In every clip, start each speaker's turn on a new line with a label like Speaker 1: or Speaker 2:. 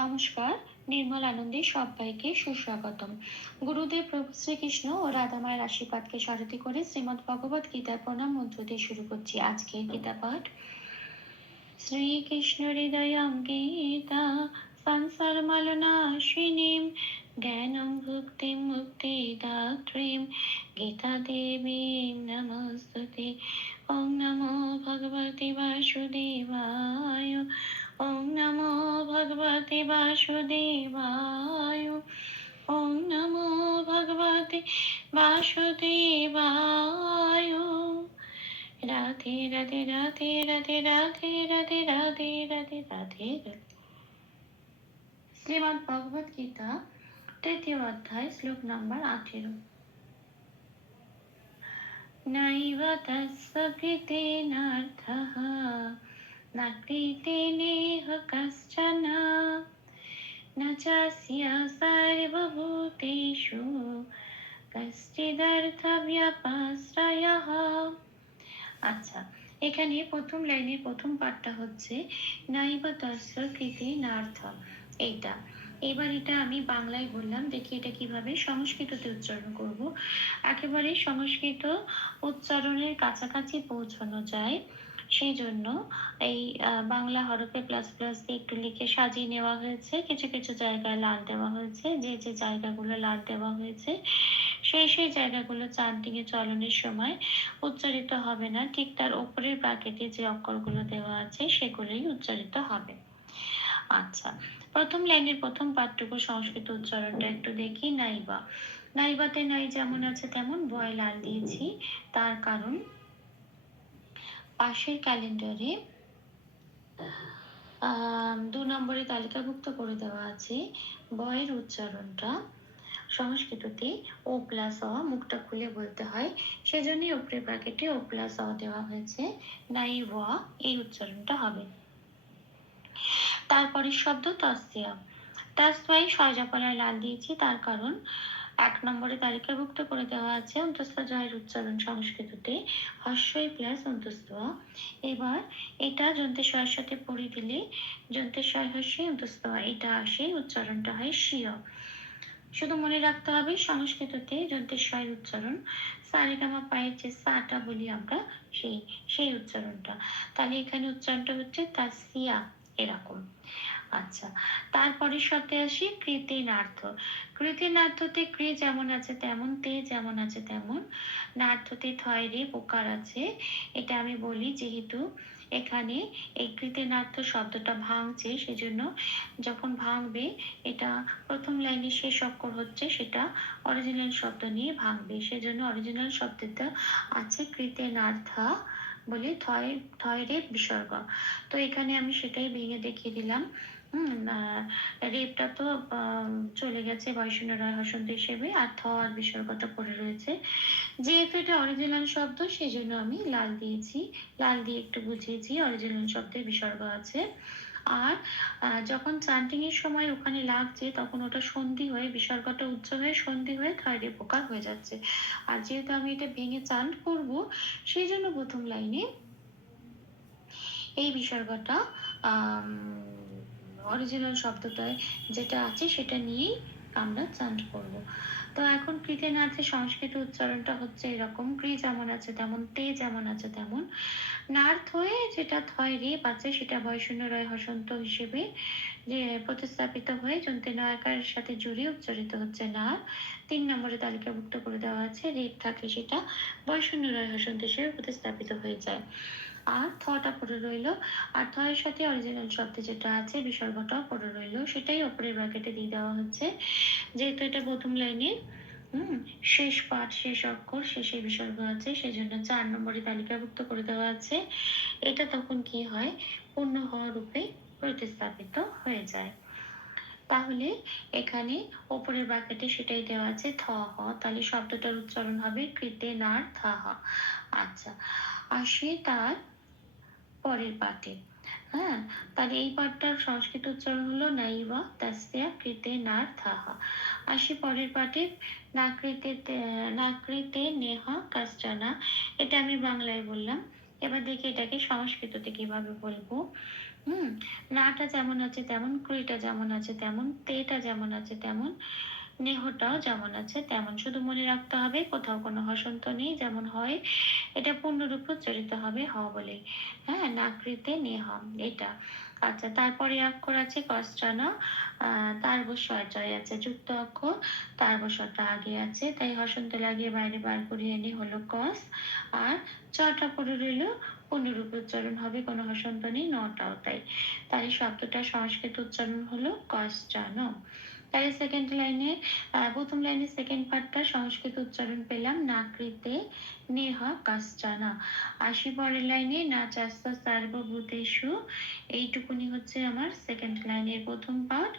Speaker 1: নমস্কার, নির্মল আনন্দে সবাইকে সুস্বাগতম। গুরুদেব প্রভু শ্রীকৃষ্ণ ও রাধামায়ের আশীর্বাদকে সারথি করে শ্রীমদ ভগবত গীতার প্রণাম মন্ত্র দিয়ে শুরু করছি আজকের গীতা পাঠ। শ্রীকৃষ্ণ হৃদয়ং গীতা সংসার মালনাশিনীম জ্ঞানং ভুক্তিম মুক্তিদাত্রীম গীতা দেবীম নমস্তুতে। ওম নমো ভগবতে বাসুদেবায় ওম নমো ভগবতে বাসুদেবায়। ওম নমো ভগবতে বাসুদেবায়। রাধে রাধে রাধে রাধে রাধে রাধে রাধে রাধে রাধে শ্রীমদ ভগবত গীতা, তৃতীয় অধ্যায়, শ্লোক নাম্বার আঠেরো। নৈব তস্য কৃতেনার্থः न कृतेनेह कश्चन न चास्य सर्वभूतेषु কশ্চিদর্থব্যপাশ্রয়ः আচ্ছা এখানে প্রথম লাইনের প্রথম পাঠটা হচ্ছে নাইবা তস্য কৃতি নার্থ এইটা এবার এটা আমি বাংলায় বললাম দেখি এটা কিভাবে সংস্কৃততে উচ্চারণ করব একেবারে সংস্কৃত উচ্চারণের কাছাকাছি পৌঁছানো যায় সেই জন্য এই বাংলা হরফে প্লাস প্লাস দিয়ে একটু লিখে সাজিয়ে নেওয়া হয়েছে। কিছু কিছু জায়গায় লাল দেওয়া হয়েছে, যে যে জায়গাগুলো লাল দেওয়া হয়েছে, সেই সেই জায়গাগুলো চান্টিংয়ে চলনের সময় উচ্চারিত হবে না। ঠিক তার ওপরের ব্রাকেটে যে অক্ষরগুলো দেওয়া আছে, সেগুলোই উচ্চারিত হবে। আচ্ছা প্রথম লাইনের প্রথম পাঠটুকু সংস্কৃত উচ্চারণটা একটু দেখি। নাইবা, নাইবাতে নাই যেমন আছে তেমন বয় লাল দিয়েছি। তার কারণ পাশের ক্যালেন্ডারে দু নম্বরে তালিকাভুক্ত করে দেওয়া আছে বয়ের উচ্চারণটা। সংস্কৃততে ও প্লাস অ মুখটা খুলে বলতে হয়। সেজন্যই উপরে ব্র্যাকেটে ও প্লাস অ দেওয়া হয়েছে। নাই ও এই উচ্চারণটা হবে। তারপরে শব্দ তস্যা। তাসওয়াই সয়জাপলায় লাল দিয়েছি, তার কারণ এক নম্বরে তালিকাভুক্ত করে দেওয়া আছে অন্তস্থ জয়ের উচ্চারণ সংস্কৃততে, হর্ষই প্লাস অন্তস্থ। এবার এটা যন্ত্রেশ্বয়ের সাথে পড়ে দিলে যন্ত্রেশ্বয় হর্ষই অন্তস্থ। এটা আসে উচ্চারণটা হয় শিয় শুধু মনে রাখতে হবে, সংস্কৃততে যন্ত্রেশ্বয়ের উচ্চারণ সারেগামা পায়ের যে সাটা বলি আমরা, সেই সেই উচ্চারণটা। তাহলে এখানে উচ্চারণটা হচ্ছে তাসিয়া। এরকম। আচ্ছা তারপরে শব্দে আসি কৃতিনার্থ। কৃতিনার্থতে কৃ যেমন আছে তেমন, তে যেমন আছে তেমন। নার্থতে থয় রে, পোকার আছে। এটা আমি বলি যেহেতু এখানে এই কৃতিনার্থ শব্দটা ভাঙছে, সেজন্য যখন ভাঙবে, এটা প্রথম লাইনে শেষ অক্ষর হচ্ছে, সেটা অরিজিনাল শব্দ নিয়ে ভাঙবে। সেজন্য অরিজিনাল শব্দটা আছে কৃতেনার্থা বলে থয় থয় রেপ বিসর্গ। তো এখানে আমি সেটাই ভেঙে দেখিয়ে দিলাম। রেপটা তো চলে গেছে বৈষ্ণব রায় হসন্ত হিসেবে, আর থ বিসর্গটা পড়ে রয়েছে। যেহেতু এটা অরিজিনাল শব্দ সেই জন্য আমি লাল দিয়েছি। লাল দিয়ে একটু বুঝিয়েছি অরিজিনাল শব্দের বিসর্গ আছে। আর যখন চান্টিং এর সময় ওখানে লাগছে, তখন ওটা সন্ধি হয়ে, বিসর্গটা উচ্চ হয়ে সন্ধি হয়ে থার্ডে প্রকার হয়ে যাচ্ছে। আর যেহেতু আমি এটা ভেঙে চান্ট করব, সেই জন্য প্রথম লাইনে এই বিসর্গটা অরিজিনাল শব্দটায় যেটা আছে সেটা নিয়েই আমরা চান্ট করব। তো এখন কৃতেনার্থে সংস্কৃত উচ্চারণটা হচ্ছে এরকম কৃ যেমন আছে তেমন, তে যেমন আছে তেমন। নার্থ হয়ে যেটা থয় রেপ আছে সেটা বয়শূন্য রয় হসন্ত হিসেবে যে প্রতিস্থাপিত হয়ে যন্ত্রে নায়কার সাথে জুড়ে উচ্চারিত হচ্ছে নার তিন নম্বরে তালিকাভুক্ত করে দেওয়া আছে, রেপ থাকলে সেটা বয়শূন্য রয় হসন্ত হিসেবে প্রতিস্থাপিত হয়ে যায়। আর থটা পড়ে রইল। আর থয়ের সাথে অরিজিনাল শব্দ যেটা আছে বিসর্গটাও পড়ে রইল, সেটাই ওপরের ব্র্যাকেটে দিয়ে দেওয়া হচ্ছে। যেহেতু এটা প্রথম লাইনে শেষ পাঠ, শেষ অক্ষর, শেষে বিসর্গ আছে সেই জন্য চার নম্বরে তালিকাভুক্ত করে দেওয়া আছে। এটা তখন কি হয়? পূর্ণ হওয়া রূপে প্রতিস্থাপিত হয়ে যায়। তাহলে এখানে ওপরের ব্র্যাকেটে সেটাই দেওয়া আছে, থ, হ। তাহলে শব্দটার উচ্চারণ হবে কৃতে নার থা আচ্ছা আসে তার পরের পাঠে হ্যাঁ তাহলে এই পাঠটার সংস্কৃত উচ্চারণ হলো নাইবা, তাস্যা, কৃতে, নার, থাহা। আসি পরের পাঠে নাকৃতে নাকৃতে নেহা কাস্টানা এটা আমি বাংলায় বললাম। এবার দেখি এটাকে সংস্কৃততে কীভাবে বলব। হুম, নাটা যেমন আছে তেমন ক্রিটা যেমন আছে তেমন, তেটা যেমন আছে তেমন। নেহটাও যেমন আছে, তেমন শুধু মনে রাখতে হবে, কোথাও কোনো হসন্ত নেই, যেমন হয় এটা পূর্ণরূপে উচ্চারিত হবে হ বলে হ্যাঁ নাকৃতে নেহ এটা। আচ্ছা তারপরে অক্ষর আছে কষ্টানা তার বসয় আছে, যুক্ত অক্ষর তার বসরটা আগে আছে, তাই হসন্ত লাগিয়ে বাইরে বার করিয়ে এনে হলো কস, আর চটা পড়ে রইল, পূর্ণরূপ উচ্চারণ হবে, কোনো হসন্ত নেই, নটাও তাই। তাই শব্দটা সংস্কৃত উচ্চারণ হলো কষ্টানো। তাহলে সেকেন্ড লাইনে প্রথম লাইনে সেকেন্ড পার্টটা সংস্কৃত উচ্চারণ পেলাম, নাকৃতে নেহ কাশ্চানা। আশি পরের লাইনে না চাস্তা সার্বভূতেষু। এইটুকুনি হচ্ছে আমার সেকেন্ড লাইনের প্রথম পার্ট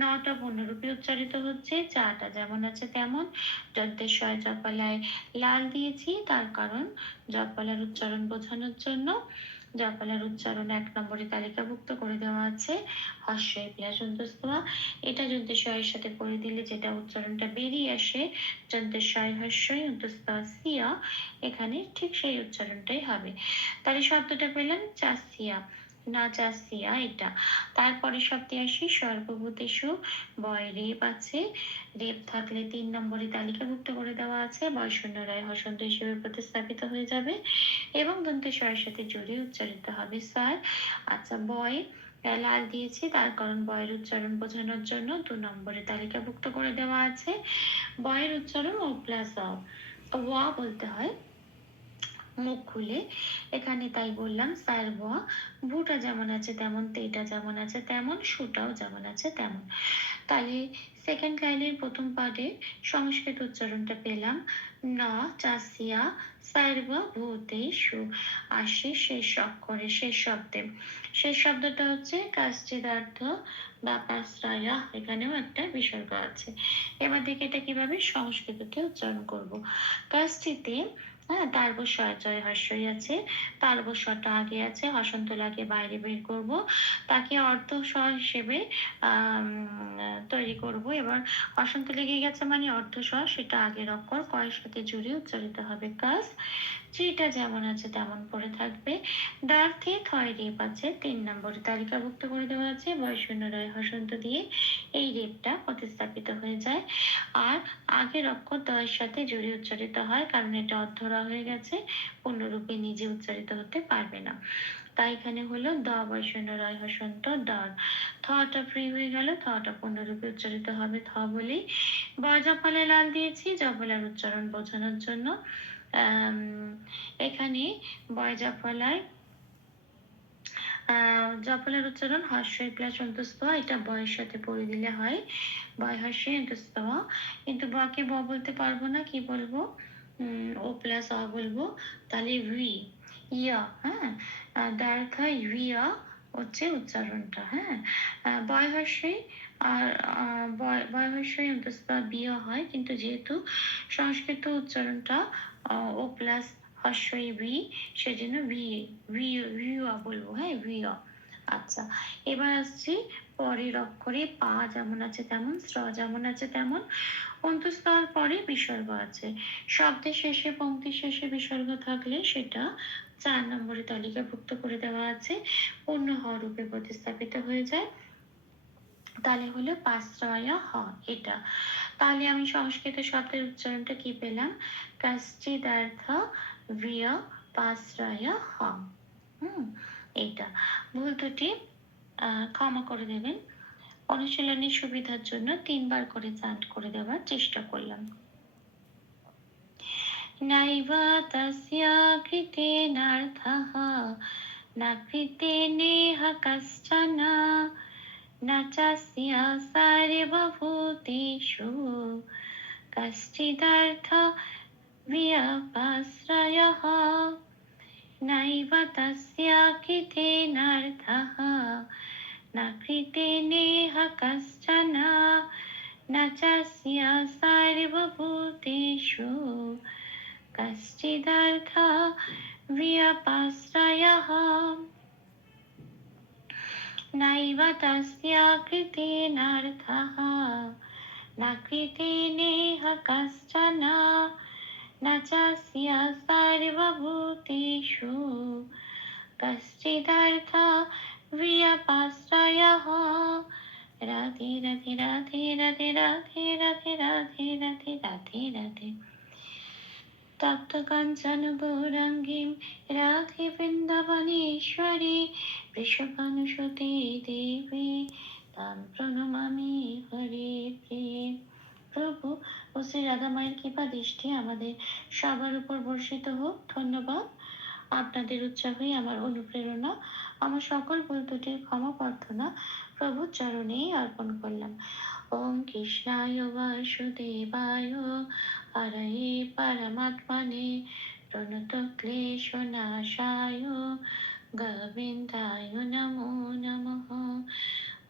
Speaker 1: নটা পূর্ণরূপে উচ্চারিত হচ্ছে, চাটা যেমন আছে তেমন। যদ্দেশ্বয় জপালায় লাল দিয়েছি, তার কারণ জপালার উচ্চারণ বোঝানোর জন্য। জাপালার উচ্চারণ এক নম্বরে তালিকাভুক্ত করে দেওয়া আছে। হস্যই প্লাস অন্তস্তমা এটা যন্ত্রস্বয়ের সাথে করে দিলে যেটা উচ্চারণটা বেরিয়ে আসে যন্ত্রের যন্ত্রস্বয় হস্যই অন্তস্তমা সিয়া, এখানে ঠিক সেই উচ্চারণটাই হবে। তাহলে শব্দটা পেলাম চাসিয়া। না চাসিয়া এটা। তারপরে শব্দে আসি সর্বভূতেশু বয় রেপ আছে। রেপ থাকলে তিন নম্বরে তালিকাভুক্ত করে দেওয়া আছে। বয় শূন্য রায় হসন্ত হিসেবে প্রতিস্থাপিত হয়ে যাবে। এবং দন্তে স্বরের সাথে জড়িয়ে উচ্চারিত হবে, স্যার। আচ্ছা বয় লাল দিয়েছি, তার কারণ বয়ের উচ্চারণ বোঝানোর জন্য দু নম্বরে তালিকাভুক্ত করে দেওয়া আছে। বয়ের উচ্চারণ ও প্লাস ওয়া বলতে হয়। মুখ খুলে। এখানে তাই বললাম, স্যার বোয়া ভুটা যেমন আছে তেমন, তেটা যেমন আছে তেমন, সুটাও যেমন আছে তেমন। তাহলে সেকেন্ড লাইনের প্রথম পার্টে সংস্কৃত উচ্চারণটা পেলাম। না, চাষিয়া সার্বা ভূতেষু আসে শেষ অক্ষরে শেষ শব্দে। শেষ শব্দটা হচ্ছে কাশ্চিদার্থ বা পাশ্রায়া এখানেও একটা বিসর্গ আছে। এবার দেখে এটা কীভাবে সংস্কৃততে উচ্চারণ করব। কাশ্চিতে হ্যাঁ তারবস্বয় জয় হর্ষই আছে তারবস্বরটা আগে আছে হসন্ত লাগে বাইরে বের করব, তাকে অর্থ স হিসেবে তৈরি করব, এবার হসন্ত লেগে গেছে মানে অর্ধ স্বর সেটা আগের অক্ষর কয়ের সাথে জুড়ে উচ্চারিত হবে কাজ। যেটা যেমন আছে তেমন পড়ে থাকবে। ডার্থে থয় রেপ আছে, তিন নম্বরে তালিকাভুক্ত করে দেওয়া আছে বয়শূন্য রয় হসন্ত দিয়ে এই রেপটা প্রতিস্থাপিত হয়ে যায়। আর আগের অক্ষর দয়ের সাথে জুড়ে উচ্চারিত হয়, কারণ এটা অর্ধরা হয়ে গেছে, পূর্ণরূপে নিজে উচ্চারিত হতে পারবে না। তাই এখানে হলো দ, বৈষণ্য রয় হসন্ত দর থটা ফ্রি হয়ে গেল থটা পূর্ণরূপে উচ্চারিত হবে থ বলেই। বজফলে লাল দিয়েছি, জফলার উচ্চারণ বোঝানোর জন্য। এখানে বয় বয়জাফলায় জফলার উচ্চারণ হর্ষই প্লাস অন্তস্থ এটা বয়ের সাথে পড়ে দিলে হয়। বয় হর্ষই অন্তস্থ কিন্তু বকে ব বলতে পারব না, কি বলব? ও প্লাস অ বলব। তাহলে ভি ইয়া হ্যাঁ? দ্বারথা ইয়া হচ্ছে উচ্চারণটা হ্যাঁ? বয় হর্ষই আর বয় হর্ষই অন্তস্থ বিয় হয়। কিন্তু যেহেতু সংস্কৃত উচ্চারণটা ও প্লাস হর্ষই ভি, সেজন্য ভি ভি ভিয়া বলব হ্যাঁ ভিয়া আচ্ছা এবার আসছি পরের অক্ষরে, পা যেমন আছে তেমন, স্র যেমন আছে তেমন, অন্তঃস্থল পরে বিসর্গ আছে। শব্দের শেষে, পঙ্ক্তি শেষে বিসর্গ থাকলে সেটা চার নম্বরে তালিকাভুক্ত করে দেওয়া আছে। অন্য রূপে প্রতিস্থাপিত হয়ে যায়। তাহলে হলো পাশ্রয় হ, এটা। তাহলে আমি সংস্কৃত শব্দের উচ্চারণটা কি পেলাম? কাশ্চিদার্থ ভিয় পাশ্রয় হ। হুম, এইটা। ভুল দুটি ক্ষমা করে দেবেন। অনুশীলনের সুবিধার জন্য তিনবার করে চান্ট করে দেওয়ার চেষ্টা করলাম। নৈব তস্য কৃতেনার্থঃ ন কৃতে নেহ কশ্চন। न चास्य सर्वभूतेषु कश्चिदर्थ व्यपाश्रयः नैव तस्य कृतेनार्थः न कृतेनेह कश्चन न चास्य सर्वभूतेषु कश्चिदर्थ व्यपाश्रयः নৈব তস্যাকৃতিনর্থः न কৃতিনেহ কশ্চন না চস্য সর্বভূতেষু কশ্চিদর্থ প্রিয়পাশ্রয়ः রাধে রাধে রাধে রাধে রাধে রাধে রাধে রাধে রাধে রাধে তপ্ত কাঞ্চন গৌরাঙ্গীম বৃষভানুসুতে দেবী তাম প্রণমামি হরে প্রিয়ে। প্রভু ও শ্রী রাধা মায়ের কৃপা, দৃষ্টি আমাদের সবার উপর বর্ষিত হোক। ধন্যবাদ। আপনাদের উৎসাহই আমার অনুপ্রেরণা, আমার সকল ভুল ত্রুটির ক্ষমা প্রার্থনা প্রভুর চরণেই অর্পণ করলাম। ওম কৃষ্ণায় বাসুদেবায় হরে পরমাত্মনে প্রণত ক্লেশ নাশায় गोविन्दाय नमो नमः।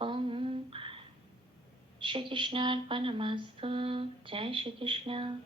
Speaker 1: ॐ श्रीकृष्णार्पणमस्तु। जय श्रीकृष्ण।